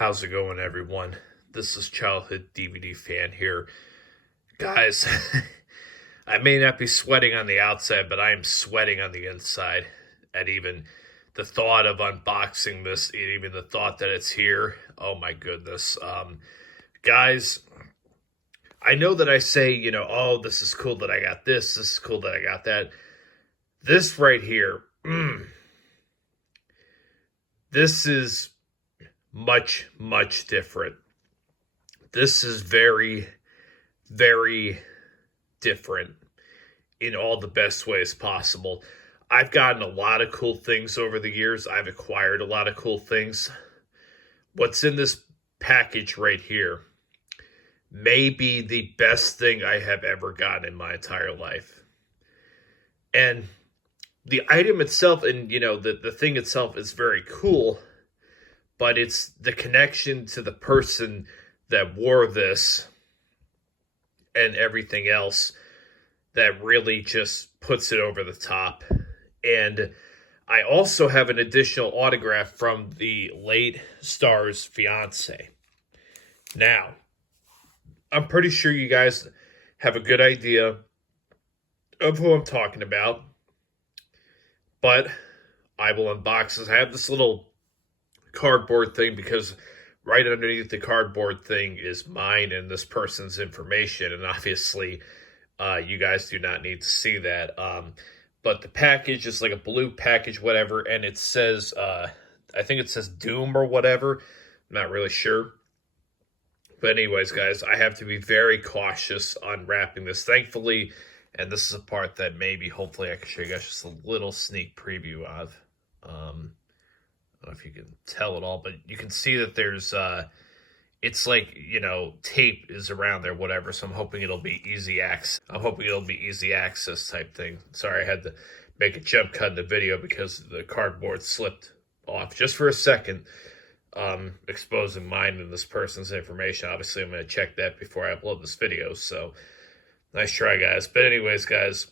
How's it going, everyone? This is Childhood DVD Fan here. Guys, I may not be sweating on the outside, but I am sweating on the inside at even the thought of unboxing this, even the thought that it's here. Oh my goodness. Guys, I know that I say, oh, this is cool that I got this is cool that I got that. This right here, this is much, much different. This is very, very different in all the best ways possible. I've gotten a lot of cool things over the years. I've acquired a lot of cool things. What's in this package right here may be the best thing I have ever gotten in my entire life. And the item itself and, the thing itself is very cool, but it's the connection to the person that wore this and everything else that really just puts it over the top. And I also have an additional autograph from the late star's fiance. Now, I'm pretty sure you guys have a good idea of who I'm talking about, but I will unbox this. I have this little cardboard thing because right underneath the cardboard thing is mine and this person's information, and obviously you guys do not need to see that. But the package is like a blue package, whatever, and it says I think it says Doom or whatever. I'm not really sure. But anyways, guys, I have to be very cautious on wrapping this. Thankfully, and this is a part that maybe, hopefully, I can show you guys just a little sneak preview of. I don't know if you can tell it all, but you can see that there's, it's like, tape is around there, whatever. So I'm hoping it'll be easy access. I'm hoping it'll be easy access type thing. Sorry, I had to make a jump cut in the video because the cardboard slipped off just for a second, exposing mine and this person's information. Obviously, I'm going to check that before I upload this video. So nice try, guys. But anyways, guys,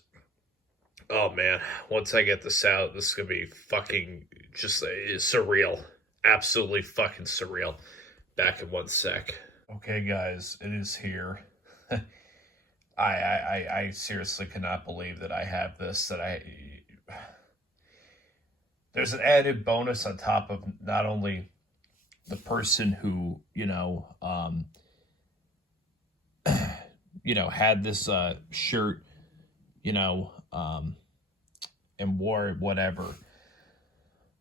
oh man, once I get this out, this is going to be fucking just surreal. Absolutely fucking surreal. Back in one sec. Okay, guys, it is here. I seriously cannot believe that I have this, there's an added bonus on top of not only the person who, had this shirt, and wore it, whatever.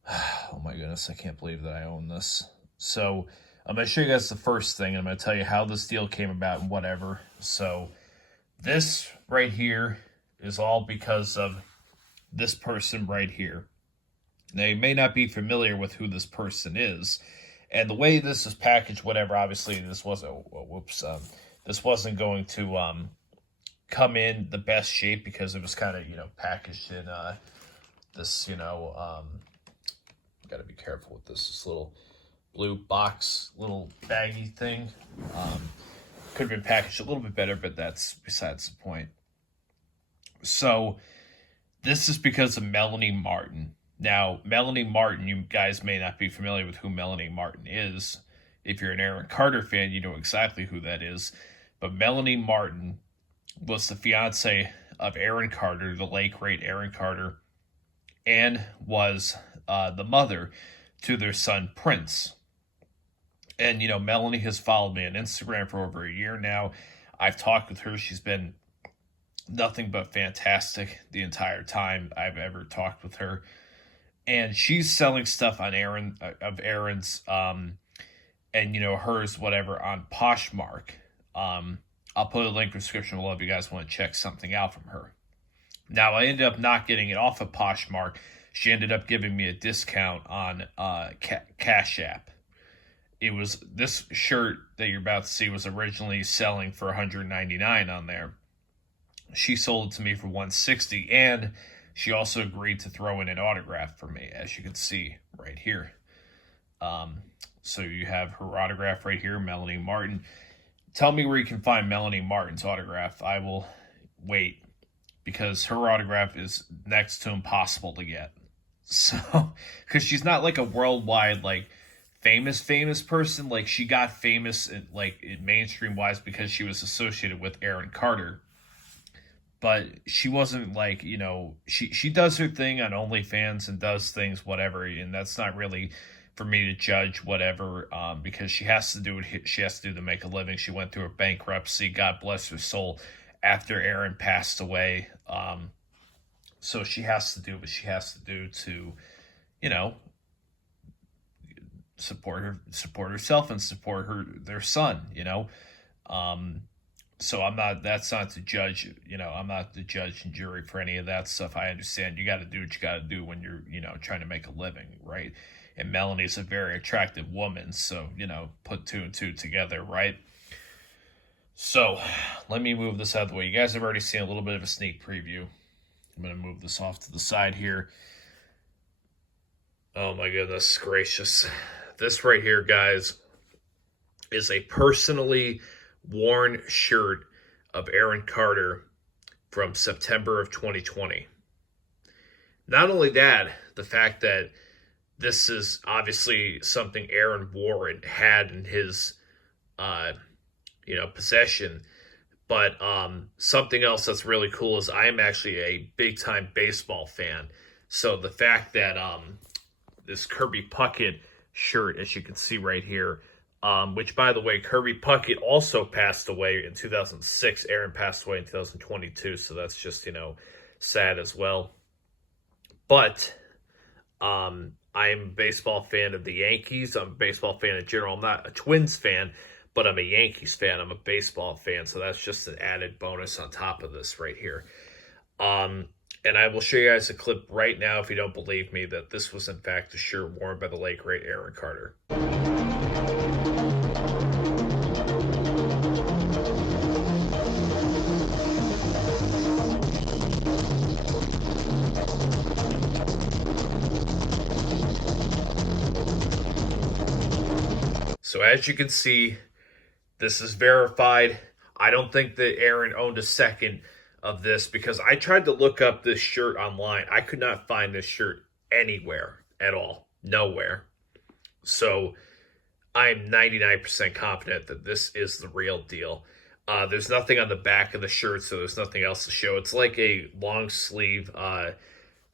Oh my goodness, I can't believe that I own this. So I'm going to show you guys the first thing. I'm going to tell you how this deal came about and whatever. So this right here is all because of this person right here. Now, you may not be familiar with who this person is. And the way this is packaged, whatever, obviously this wasn't, this wasn't going to come in the best shape because it was kind of, packaged in this, got to be careful with this little blue box, little baggy thing. Could have been packaged a little bit better, but that's besides the point. So this is because of Melanie Martin. Now, Melanie Martin, you guys may not be familiar with who Melanie Martin is. If you're an Aaron Carter fan, you know exactly who that is. But Melanie Martin was the fiance of Aaron Carter, the late great Aaron Carter, and was the mother to their son Prince. And, Melanie has followed me on Instagram for over a year now. I've talked with her. She's been nothing but fantastic the entire time I've ever talked with her. And she's selling stuff on Aaron's, and, hers, whatever, on Poshmark. I'll put a link in the description below if you guys want to check something out from her. Now, I ended up not getting it off of Poshmark. She ended up giving me a discount on Cash App. It was this shirt that you're about to see was originally selling for $199 on there. She sold it to me for $160, and she also agreed to throw in an autograph for me, as you can see right here. So you have her autograph right here, Melanie Martin. Tell me where you can find Melanie Martin's autograph. I will wait, because her autograph is next to impossible to get. So, because she's not like a worldwide, famous person. Like, she got famous mainstream wise because she was associated with Aaron Carter, but she wasn't like, she does her thing on OnlyFans and does things whatever, and that's not really for me to judge whatever, because she has to do what she has to do to make a living. She went through a bankruptcy, God bless her soul, after Aaron passed away. So she has to do what she has to do to, you know, support herself and support their son. So that's not to judge, I'm not the judge and jury for any of that stuff. I understand you got to do what you got to do when you're, trying to make a living, right? And Melanie's a very attractive woman, so, put two and two together, right? So let me move this out of the way. You guys have already seen a little bit of a sneak preview. I'm going to move this off to the side here. Oh my goodness gracious. This right here, guys, is a personally worn shirt of Aaron Carter from September of 2020. Not only that, the fact that this is obviously something Aaron wore and had in his, possession. But something else that's really cool is I am actually a big-time baseball fan. So the fact that this Kirby Puckett shirt, as you can see right here, which, by the way, Kirby Puckett also passed away in 2006. Aaron passed away in 2022, so that's just, sad as well. But I am a baseball fan of the Yankees. I'm a baseball fan in general. I'm not a Twins fan, but I'm a Yankees fan. I'm a baseball fan, so that's just an added bonus on top of this right here. And I will show you guys a clip right now, if you don't believe me, that this was in fact the shirt worn by the late great Aaron Carter. So as you can see, this is verified. I don't think that Aaron owned a second of this, because I tried to look up this shirt online. I could not find this shirt anywhere at all. Nowhere. So I'm 99% confident that this is the real deal. There's nothing on the back of the shirt, so there's nothing else to show. It's like a long sleeve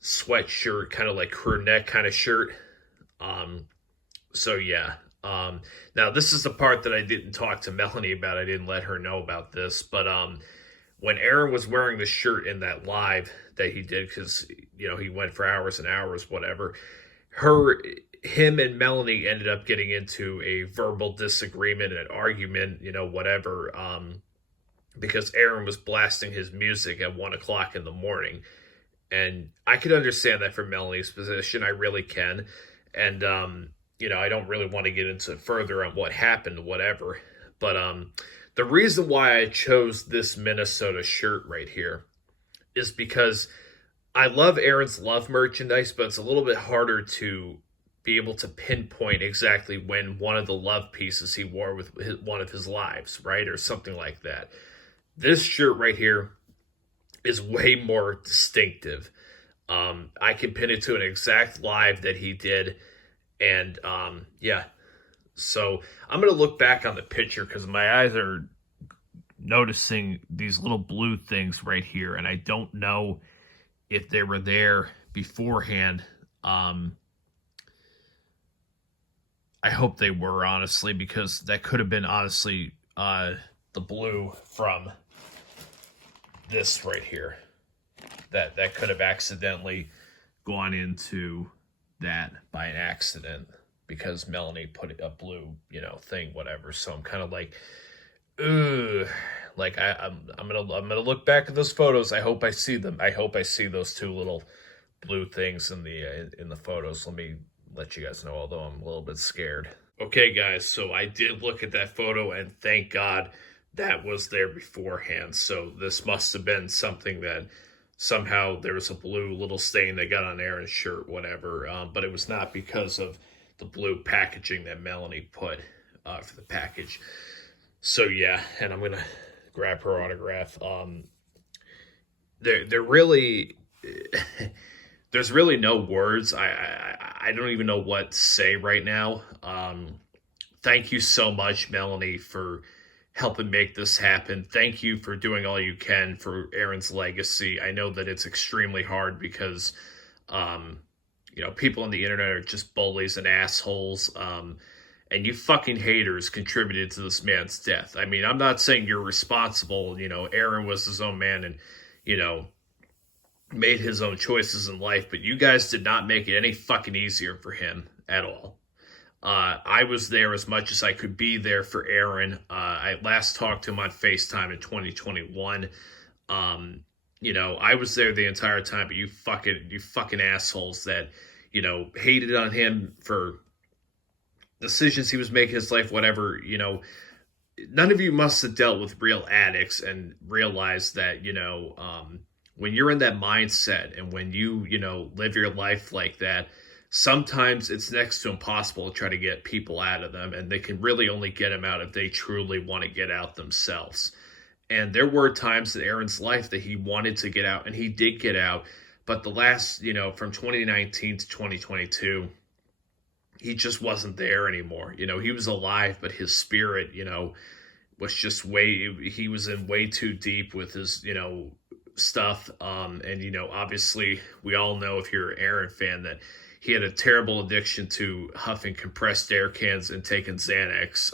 sweatshirt, kind of like crew neck kind of shirt. So yeah. Now this is the part that I didn't talk to Melanie about. I didn't let her know about this, but when Aaron was wearing the shirt in that live that he did, because, he went for hours and hours, whatever, him and Melanie ended up getting into a verbal disagreement, an argument, whatever, because Aaron was blasting his music at 1 o'clock in the morning. And I could understand that from Melanie's position. I really can. And, I don't really want to get into further on what happened, whatever. But, the reason why I chose this Minnesota shirt right here is because I love Aaron's Love merchandise, but it's a little bit harder to be able to pinpoint exactly when one of the Love pieces he wore with one of his lives, right? Or something like that. This shirt right here is way more distinctive. I can pin it to an exact live that he did. And yeah. So I'm going to look back on the picture because my eyes are noticing these little blue things right here. And I don't know if they were there beforehand. I hope they were, honestly, because that could have been, honestly, the blue from this right here. That could have accidentally gone into that by an accident, because Melanie put a blue, thing, whatever. So I'm kind of like, ugh. Like I'm gonna look back at those photos. I hope I see them. I hope I see those two little blue things in the photos. Let me let you guys know, although I'm a little bit scared. Okay, guys. So I did look at that photo, and thank God that was there beforehand. So this must have been something that somehow there was a blue little stain that got on Aaron's shirt, whatever. But it was not because of the blue packaging that Melanie put for the package. So yeah, and I'm gonna grab her autograph. They're really there's really no words. I don't even know what to say right now. Thank you so much, Melanie, for helping make this happen. Thank you for doing all you can for Aaron's legacy. I know that it's extremely hard because, um, people on the internet are just bullies and assholes. And you fucking haters contributed to this man's death. I mean, I'm not saying you're responsible. Aaron was his own man and, you know, made his own choices in life, but you guys did not make it any fucking easier for him at all. I was there as much as I could be there for Aaron. I last talked to him on FaceTime in 2021. I was there the entire time, but you fucking assholes that, hated on him for decisions he was making in his life, whatever, none of you must have dealt with real addicts and realized that, when you're in that mindset and when you, live your life like that, sometimes it's next to impossible to try to get people out of them, and they can really only get them out if they truly want to get out themselves. And there were times in Aaron's life that he wanted to get out, and he did get out, but the last, from 2019 to 2022, he just wasn't there anymore. He was alive, but his spirit, was just he was in way too deep with his, stuff. And obviously we all know, if you're an Aaron fan, that he had a terrible addiction to huffing compressed air cans and taking Xanax.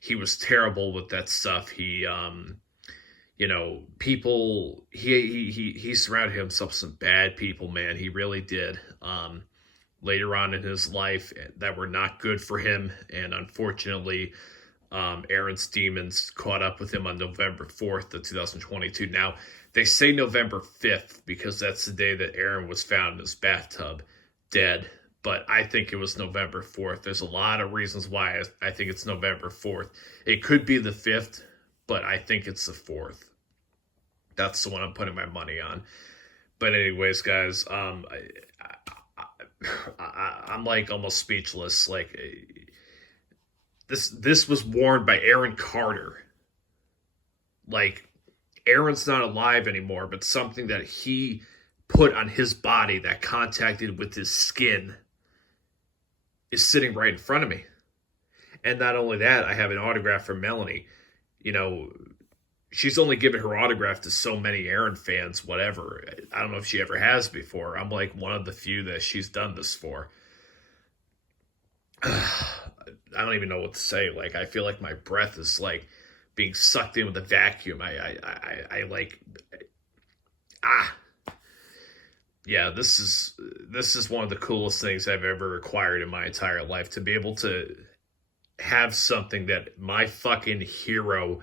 He was terrible with that stuff. He, people, he surrounded himself with some bad people, man. He really did. Later on in his life that were not good for him. And unfortunately, Aaron's demons caught up with him on November 4th of 2022. Now, they say November 5th because that's the day that Aaron was found in his bathtub dead. But I think it was November 4th. There's a lot of reasons why I think it's November 4th. It could be the 5th, but I think it's the 4th. That's the one I'm putting my money on. But anyways, guys, I'm like almost speechless. Like, this was warned by Aaron Carter. Like, Aaron's not alive anymore, but something that he put on his body that contacted with his skin is sitting right in front of me. And not only that, I have an autograph from Melanie. She's only given her autograph to so many Aaron fans, whatever. I don't know if she ever has before. I'm like one of the few that she's done this for. I don't even know what to say. Like, I feel like my breath is like being sucked in with a vacuum. I like, yeah, this is one of the coolest things I've ever acquired in my entire life, to be able to have something that my fucking hero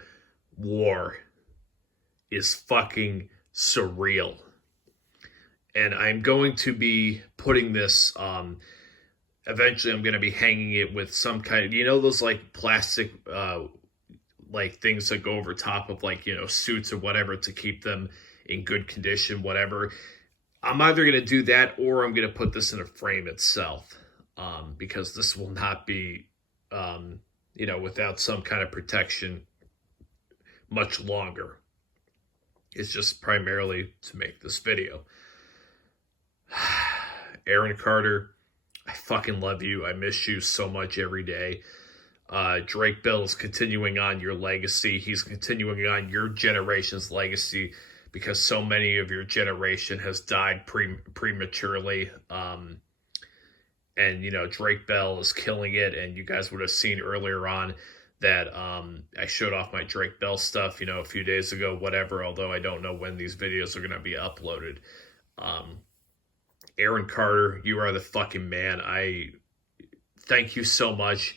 wore is fucking surreal. And I'm going to be putting this, eventually I'm going to be hanging it with some kind of, those like plastic, like things that go over top of like, suits or whatever to keep them in good condition, whatever. I'm either going to do that or I'm going to put this in a frame itself, because this will not be, without some kind of protection much longer. It's just primarily to make this video. Aaron Carter, I fucking love you. I miss you so much every day. Drake Bell is continuing on your legacy. He's continuing on your generation's legacy, because so many of your generation has died prematurely. And, Drake Bell is killing it. And you guys would have seen earlier on that I showed off my Drake Bell stuff, a few days ago, whatever, although I don't know when these videos are going to be uploaded. Aaron Carter, you are the fucking man. I thank you so much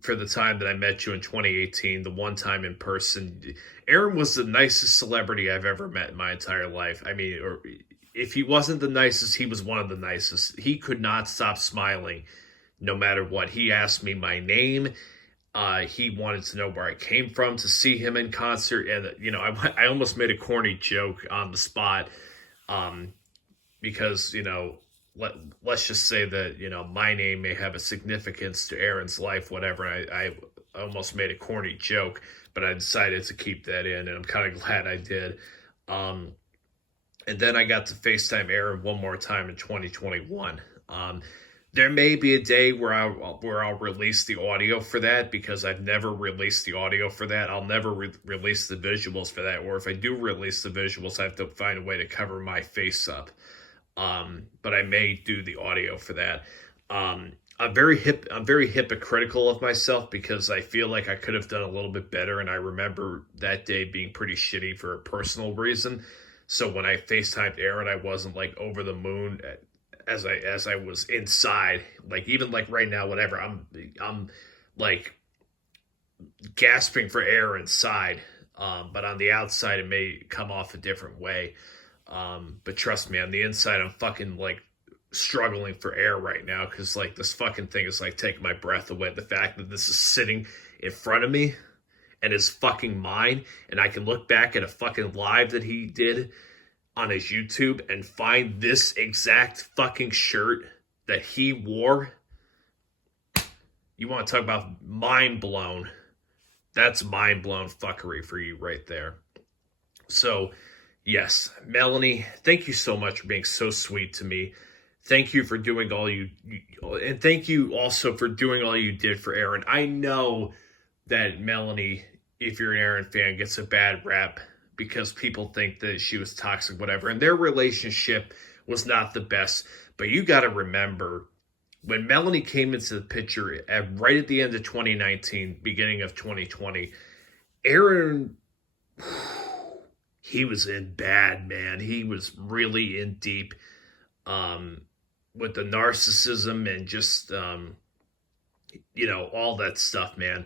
for the time that I met you in 2018, the one time in person. Aaron was the nicest celebrity I've ever met in my entire life. I mean, or if he wasn't the nicest, he was one of the nicest. He could not stop smiling no matter what. He asked me my name. He wanted to know where I came from to see him in concert. And, I almost made a corny joke on the spot, because, let's just say that, my name may have a significance to Aaron's life, whatever. I almost made a corny joke, but I decided to keep that in, and I'm kind of glad I did. And then I got to FaceTime Aaron one more time in 2021. There may be a day where I'll release the audio for that, because I've never released the audio for that. I'll never release the visuals for that. Or if I do release the visuals, I have to find a way to cover my face up. But I may do the audio for that. I'm very hypocritical of myself, because I feel like I could have done a little bit better, and I remember that day being pretty shitty for a personal reason. So when I FaceTimed Aaron, I wasn't like over the moon as I was inside. Like, even like right now, whatever, I'm like gasping for air inside. But on the outside, it may come off a different way. But trust me, on the inside, I'm fucking like struggling for air right now, because like this fucking thing is like taking my breath away. The fact that this is sitting in front of me and is fucking mine, and I can look back at a fucking live that he did on his YouTube and find this exact fucking shirt that he wore. You want to talk about mind blown? That's mind blown fuckery for you right there. So yes, Melanie, thank you so much for being so sweet to me. Thank you for doing all and thank you also for doing all you did for Aaron. I know that Melanie, if you're an Aaron fan, gets a bad rap because people think that she was toxic, whatever. And their relationship was not the best. But you got to remember, when Melanie came into the picture right at the end of 2019, beginning of 2020, Aaron, he was in bad, man. He was really in deep with the narcissism and just, all that stuff, man.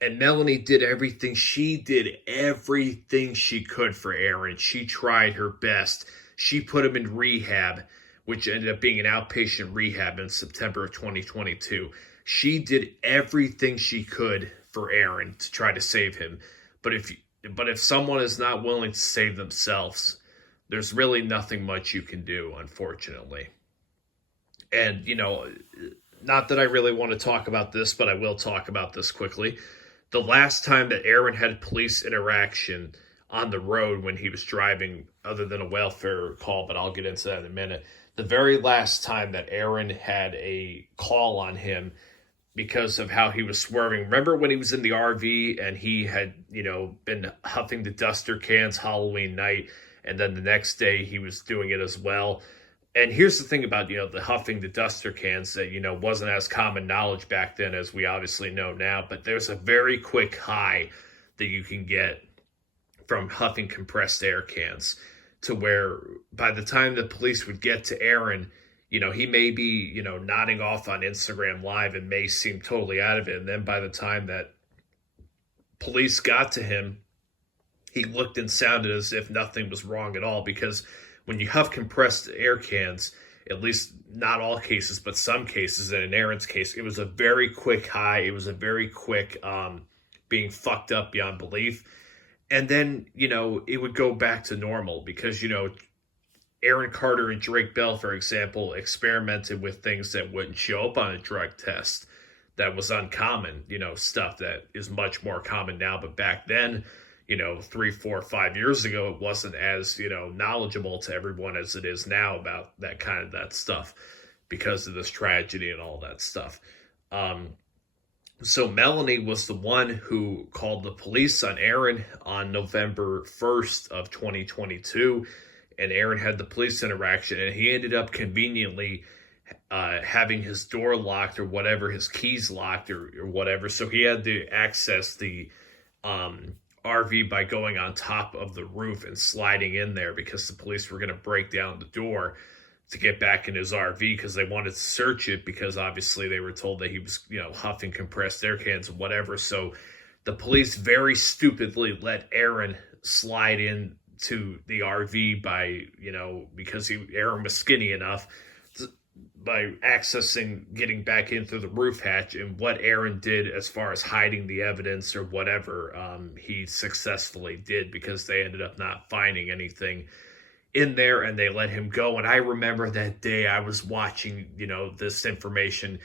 And Melanie did everything. She did everything she could for Aaron. She tried her best. She put him in rehab, which ended up being an outpatient rehab in September of 2022. She did everything she could for Aaron to try to save him. But if someone is not willing to save themselves, there's really nothing much you can do, unfortunately. And, not that I really want to talk about this, but I will talk about this quickly. The last time that Aaron had police interaction on the road when he was driving, other than a welfare call, but I'll get into that in a minute. The very last time that Aaron had a call on him because of how he was swerving. Remember when he was in the RV and he had, been huffing the duster cans Halloween night, and then the next day he was doing it as well. And here's the thing about, the huffing the duster cans that, wasn't as common knowledge back then as we obviously know now. But there's a very quick high that you can get from huffing compressed air cans, to where by the time the police would get to Aaron, he may be, nodding off on Instagram Live and may seem totally out of it. And then by the time that police got to him, he looked and sounded as if nothing was wrong at all. Because when you huff compressed air cans, at least not all cases, but some cases, and in Aaron's case, it was a very quick high. It was a very quick being fucked up beyond belief. And then, it would go back to normal because, Aaron Carter and Drake Bell, for example, experimented with things that wouldn't show up on a drug test. That was uncommon, stuff that is much more common now. But back then, 3, 4, 5 years ago, it wasn't as, knowledgeable to everyone as it is now about that stuff because of this tragedy and all that stuff. So Melanie was the one who called the police on Aaron on November 1st of 2022, and Aaron had the police interaction, and he ended up conveniently having his door locked or whatever, his keys locked or whatever, so he had to access the RV by going on top of the roof and sliding in there because the police were going to break down the door to get back in his RV because they wanted to search it, because obviously they were told that he was, huffing compressed air cans and whatever. So the police very stupidly let Aaron slide into the RV by, because Aaron was skinny enough, by getting back in through the roof hatch. And what Aaron did as far as hiding the evidence or whatever, he successfully did, because they ended up not finding anything in there and they let him go. And I remember that day I was watching, this information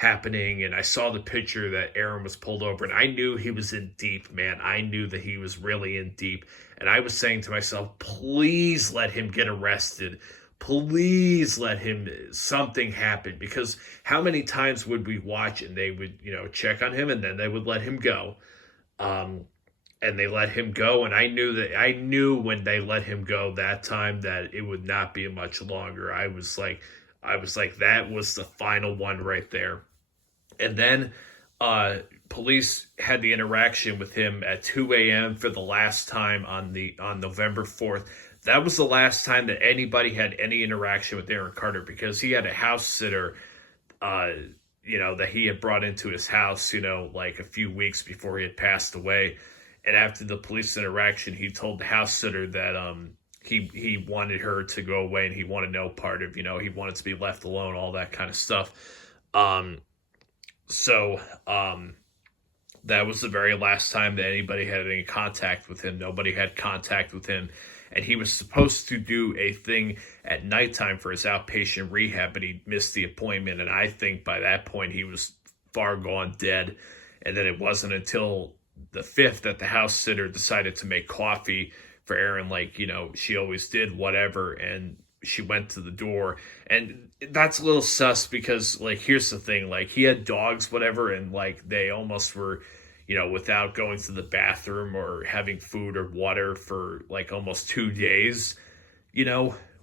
happening, and I saw the picture that Aaron was pulled over, and I knew he was in deep, man. I knew that he was really in deep, and I was saying to myself, please let him get arrested. Please let him, something happen, because how many times would we watch and they would, check on him and then they would let him go. And they let him go, and I knew when they let him go that time that it would not be much longer. I was like, that was the final one right there. And then police had the interaction with him at 2 a.m. for the last time on November 4th. That was the last time that anybody had any interaction with Aaron Carter, because he had a house sitter, that he had brought into his house, like a few weeks before he had passed away. And after the police interaction, he told the house sitter that he wanted her to go away and he wanted no part of, he wanted to be left alone, all that kind of stuff. So that was the very last time that anybody had any contact with him. Nobody had contact with him. And he was supposed to do a thing at nighttime for his outpatient rehab, but he missed the appointment. And I think by that point he was far gone dead. And then it wasn't until the 5th that the house sitter decided to make coffee for Aaron, like, she always did, whatever. And she went to the door, and that's a little sus, because, like, here's the thing, like, he had dogs, whatever, and, like, they almost were, without going to the bathroom or having food or water for, like, almost 2 days,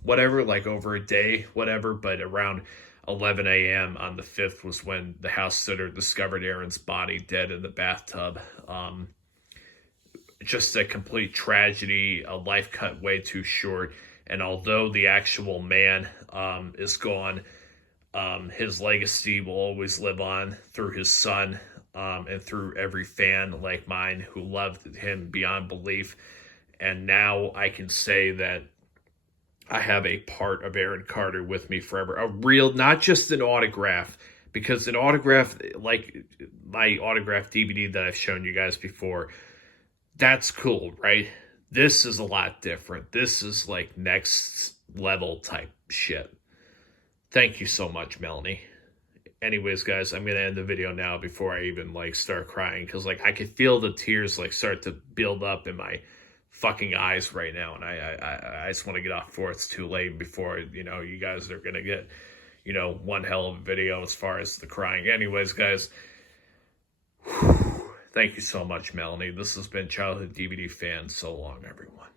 whatever, like, over a day, whatever. But around 11 a.m. on the 5th was when the house sitter discovered Aaron's body dead in the bathtub. Just a complete tragedy, a life cut way too short. And although the actual man is gone, his legacy will always live on through his son, and through every fan like mine who loved him beyond belief. And now I can say that I have a part of Aaron Carter with me forever. A real, not just an autograph, because an autograph, like my autograph DVD that I've shown you guys before, that's cool, right? This is a lot different. This is like next level type shit. Thank you so much, Melanie. Anyways, guys, I'm going to end the video now before I even, like, start crying, because, like, I could feel the tears, like, start to build up in my fucking eyes right now, and I just want to get off before it's too late, before, you guys are going to get, one hell of a video as far as the crying. Anyways, guys, thank you so much, Melanie. This has been Childhood DVD Fan. So long, everyone.